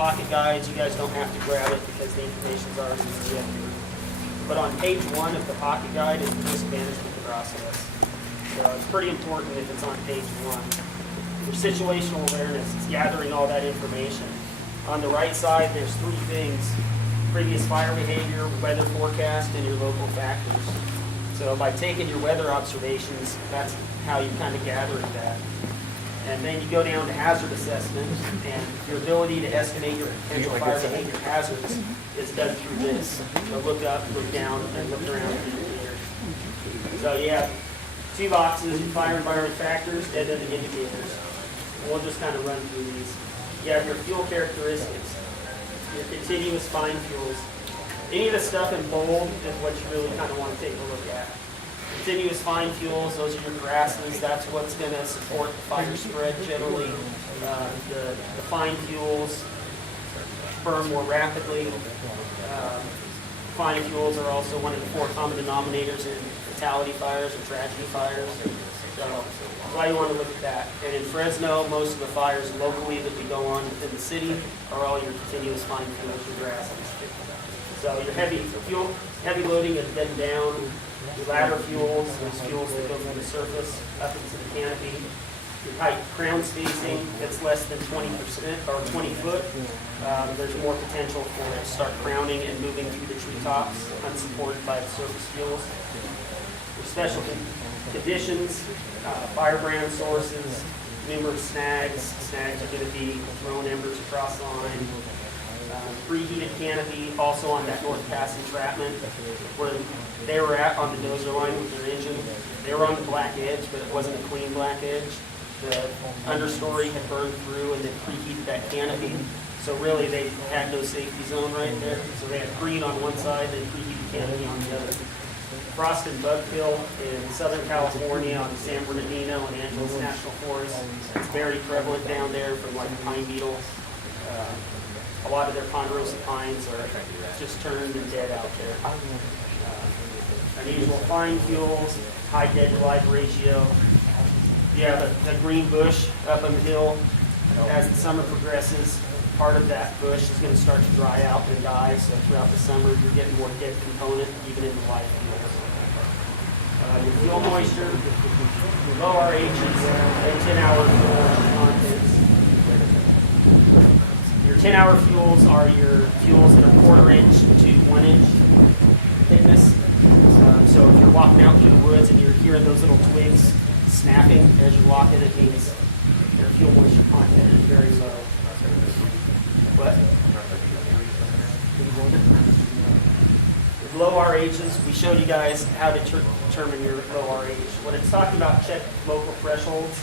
pocket guides. You guys don't have to grab it because the information's already in here. But on page 1 of the pocket guide is the risk management process. So it's pretty important if it's on page 1. Your situational awareness is gathering all that information. On the right side, there's 3 things: previous fire behavior, weather forecast, and your local factors. So by taking your weather observations, that's how you kind of gather that. And then you go down to hazard assessment, and your ability to estimate your potential fire behavior hazards is done through this. So look up, look down, and look around here. So you have 2 boxes: your fire environment factors and then the indicators. We'll just kind of run through these. You have your fuel characteristics, your continuous fine fuels. Any of the stuff in bold is what you really kind of want to take a look at. Continuous fine fuels, those are your grasses. That's what's going to support the fire spread generally. The fine fuels burn more rapidly. Fine fuels are also one of the 4 common denominators in fatality fires or tragedy fires. So that's why you want to look at that. And in Fresno, most of the fires locally that we go on within the city are all your continuous fine fuels, your grasses. So your heavy loading is dead down. Your ladder fuels, those fuels that go from the surface up into the canopy. Your height crown spacing, it's less than 20% or 20 foot. There's more potential for it to start crowning and moving through the treetops, unsupported by the surface fuels. Your special conditions, firebrand sources, numerous snags. Snags are going to be thrown embers across the line. Preheated canopy, also on that North Pass entrapment, where they were at on the dozer line with their engine. They were on the black edge, but it wasn't a clean black edge. The understory had burned through and then preheated that canopy. So really they had no safety zone right there. So they had freed on one side, then preheated canopy on the other. Frost and bug kill in Southern California on the San Bernardino and Angeles National Forest. It's very prevalent down there from like pine beetle. A lot of their ponderosa pines are just turned and dead out there. Unusual fine fuels, high dead to live ratio. Yeah, the green bush up on the hill, as the summer progresses, part of that bush is going to start to dry out and die. So throughout the summer, you're getting more dead component, even in the live fuels. Your fuel moisture, your low RHs, and 10-hour fuel contents. Your 10-hour fuels are your fuels that are 1/4 inch to 1 inch thickness. So if you're walking out through the woods and you're hearing those little twigs snapping as you're walking, it means their fuel moisture content is very low. What? With low RHs, we showed you guys how to determine your low RH. When it's talking about check local thresholds,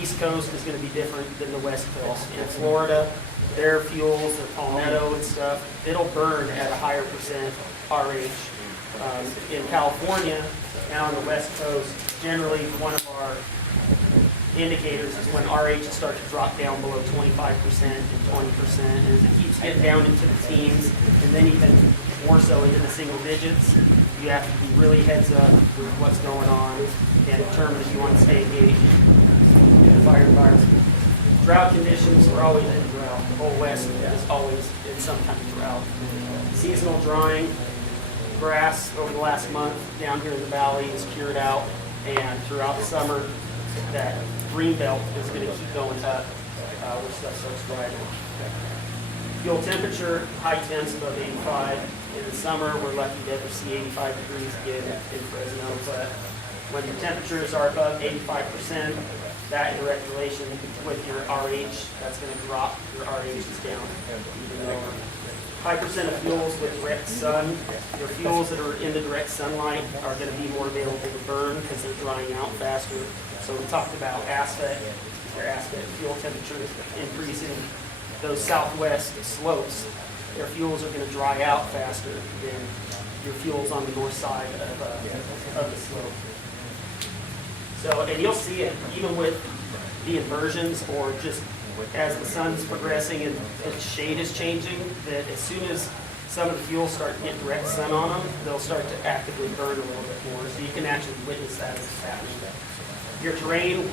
East Coast is going to be different than the West Coast. In Florida, their fuels, their palmetto and stuff, it'll burn at a higher percent RH. In California and on the West Coast, generally one of our indicators is when RH start to drop down below 25% and 20%, and as it keeps getting down into the teens, and then even more so into the single digits, you have to be really heads up with what's going on and determine if you want to stay engaged in the fire environment. Drought conditions, we're always in drought. The whole West is always in some kind of drought. Seasonal drying, grass over the last month down here in the valley is cured out, and throughout the summer, that green belt is going to keep going up where stuff starts drying. Fuel temperature, high temps above 85. In the summer, we're lucky to ever see 85 degrees again in Fresno, but when your temperatures are above 85%, that in direct relation with your RH, that's going to drop your RHs down even lower. High percent of fuels with direct sun. Your fuels that are in the direct sunlight are going to be more available to burn because they're drying out faster. So we talked about aspect, your aspect fuel temperature increasing. Those southwest slopes, their fuels are going to dry out faster than your fuels on the north side of the slope. So, and you'll see it even with the inversions or just as the sun's progressing and its shade is changing, that as soon as some of the fuels start to get direct sun on them, they'll start to actively burn a little bit more. So you can actually witness that as it's happening. Your terrain,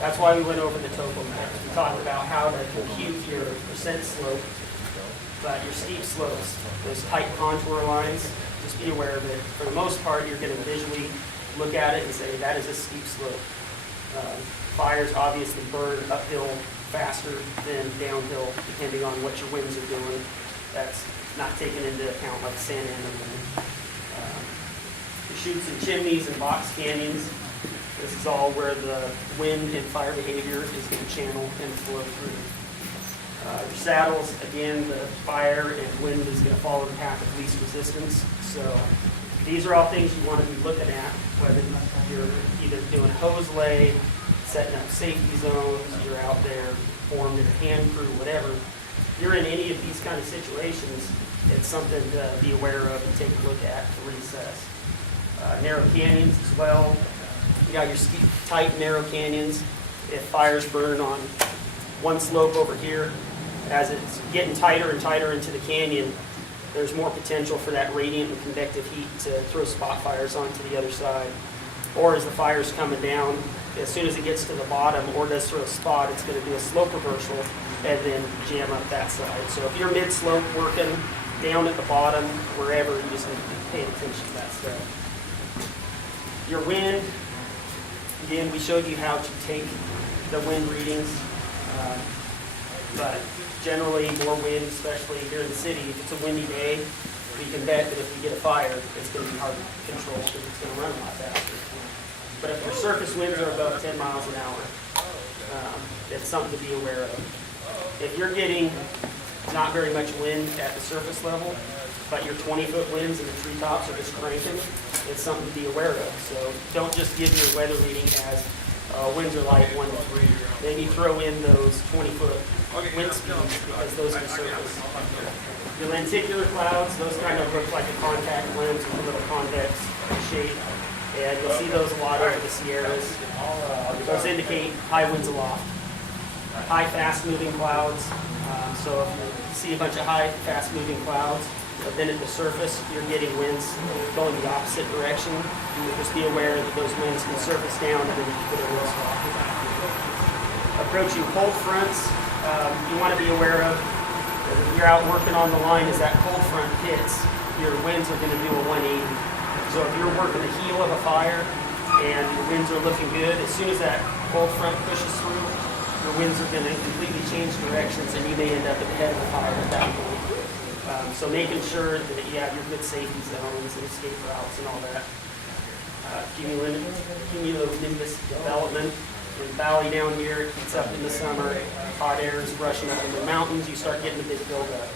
that's why we went over the topo map. We talked about how to compute your percent slope, but your steep slopes, those tight contour lines, just be aware of it. For the most part, you're going to visually look at it and say, that is a steep slope. Fires obviously burn uphill faster than downhill, depending on what your winds are doing. That's not taken into account like Santa Ana wind. Your chutes and chimneys and box canyons, this is all where the wind and fire behavior is going to channel and flow through. Your saddles, again, the fire and wind is going to follow the path of least resistance. So these are all things you want to be looking at, whether you're either doing hose lay, setting up safety zones, you're out there formed in a hand crew, whatever. If you're in any of these kind of situations, it's something to be aware of and take a look at to reassess. Narrow canyons as well. You got your steep, tight, narrow canyons. If fires burn on one slope over here, as it's getting tighter and tighter into the canyon, there's more potential for that radiant and convective heat to throw spot fires onto the other side. Or as the fire's coming down, as soon as it gets to the bottom or does throw a spot, it's going to do a slope reversal and then jam up that side. So if you're mid-slope working down at the bottom, wherever, you just need to be paying attention to that stuff. Your wind, again, we showed you how to take the wind readings, but generally more wind, especially here in the city. If it's a windy day, we can bet that if you get a fire, it's going to be hard to control because it's going to run a lot faster. But if your surface winds are above 10 miles an hour, it's something to be aware of. If you're getting not very much wind at the surface level, but your 20-foot winds in the treetops are just cranking, it's something to be aware of. So don't just give your weather reading as winds are light 1 to 3. Maybe throw in those 20-foot wind speeds because those are the surface. Your lenticular clouds, those kind of look like a contact lens with a little convex shape. And you'll see those a lot over the Sierras. Those indicate high winds aloft. High, fast-moving clouds. So if you see a bunch of high, fast-moving clouds, but then at the surface, you're getting winds going the opposite direction. Just be aware that those winds can surface down and then you put a wind swap. Approaching cold fronts, you want to be aware of, if you're out working on the line as that cold front hits, your winds are going to do a 180. So if you're working the heel of a fire and your winds are looking good, as soon as that cold front pushes through, your winds are going to completely change directions and you may end up at the head of the fire at that point. So making sure that you have your good safety zones and escape routes and all that. Cumulonimbus development. In the valley down here, it heats up in the summer, hot air is rushing up in the mountains, you start getting a big buildup.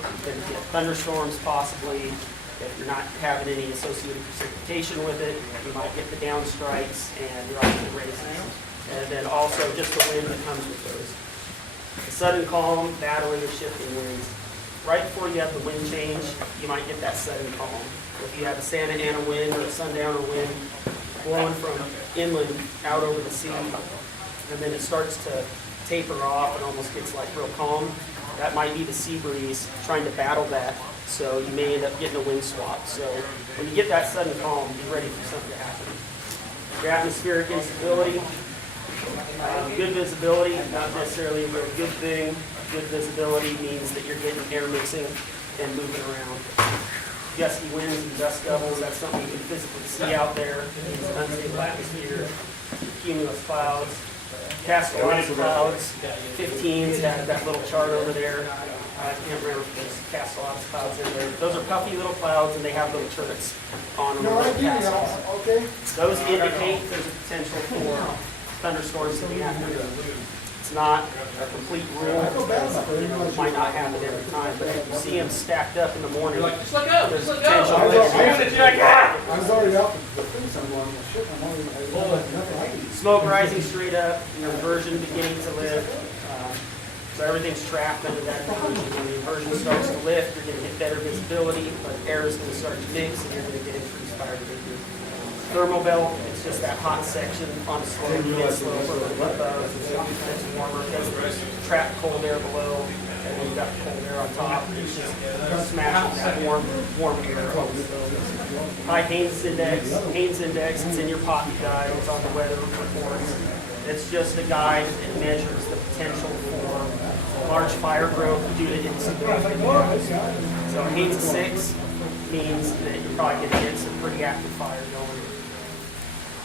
You're going to get thunderstorms possibly. If you're not having any associated precipitation with it, you might get the down strikes and your oxygen raises. And then also just the wind that comes with those. The sudden calm, battling, or shifting winds. Right before you have the wind change, you might get that sudden calm. If you have a Santa Ana wind or a sundowner wind blowing from inland out over the sea, and then it starts to taper off and almost gets like real calm, that might be the sea breeze trying to battle that. So you may end up getting a wind swap. So when you get that sudden calm, be ready for something to happen. Your atmospheric instability, good visibility, not necessarily a very good thing. Good visibility means that you're getting air mixing and moving around. Gusty winds and dust devils, that's something you can physically see out there. It means an unstable atmosphere. Cumulus clouds, Cascade clouds, 15s have that little chart over there. I can't remember if there's Cascade clouds in there. Those are puffy little clouds and they have little turrets on them. Okay. Those indicate there's a potential for thunderstorms in the afternoon. It's not a complete rule. It might not happen every time, but if you see them stacked up in the morning, Just let go. there's Just let potential. go. I was already out the things I'm going, shit, I'm already, nothing. Smoke rising straight up, your inversion beginning to lift. So everything's trapped under that inversion. When the inversion starts to lift, you're going to get better visibility, but air is going to start to mix, and you're going to get increased fire behavior. Thermal belt, it's just that hot section on a slope, mid-slope, or above, that's warmer, because there's trapped cold air below, and then you've got cold air on top. It's just smashing that warm air. High Haynes index, it's in your pocket guide, it's on the weather reports. It's just a guide that measures the potential for large fire growth due to instability. So Haynes 6 means that you're probably going to get some pretty active fire going.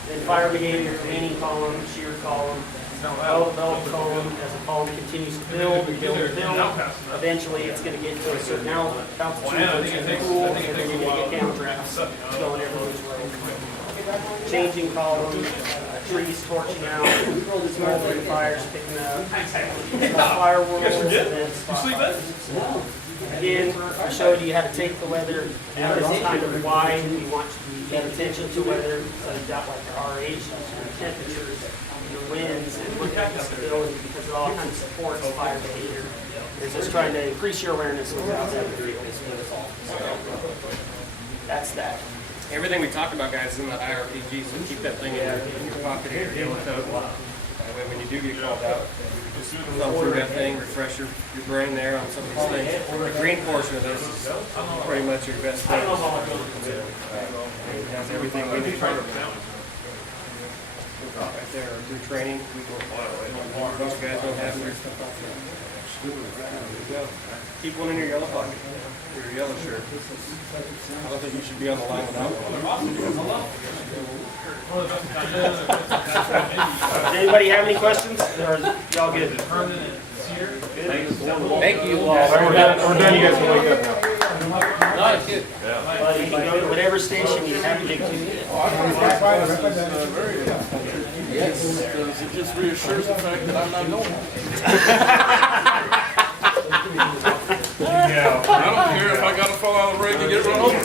Then fire behavior, your leaning column, shear column, develop column. As the column continues to build, eventually it's going to get to a certain altitude, it's going to cool, and then you're going to get downdrafts going every which way. Changing column, trees torching out, smoldering fires picking up, fire whirls, and then spot fires. Again, I showed you how to take the weather. Now this is kind of why we want you to pay attention to weather. So you've got like your RH, your temperatures, your winds, and look at the stability because it all kind of supports fire behavior. It's just trying to increase your awareness without having to feel this. So that's that. Everything we talked about, guys, is in the IRPG, so keep that thing in your pocket here, yellow tote. That way when you do get called out, just thumb through that thing, refresh your brain there on some of these things. The green portion of this is pretty much your best thing. It has everything we need. Right there, through training, most guys don't have their stuff like that. Keep one in your yellow pocket, your yellow shirt. I don't think you should be on the line without one. Does anybody have any questions? Or y'all good? Thank you all. We're done, you guys can wake up now. No, it's good. You can go to whatever station you have to get to. Yes, because it just reassures the fact that I'm not going. I don't care if I gotta fall out of the rig to get run over.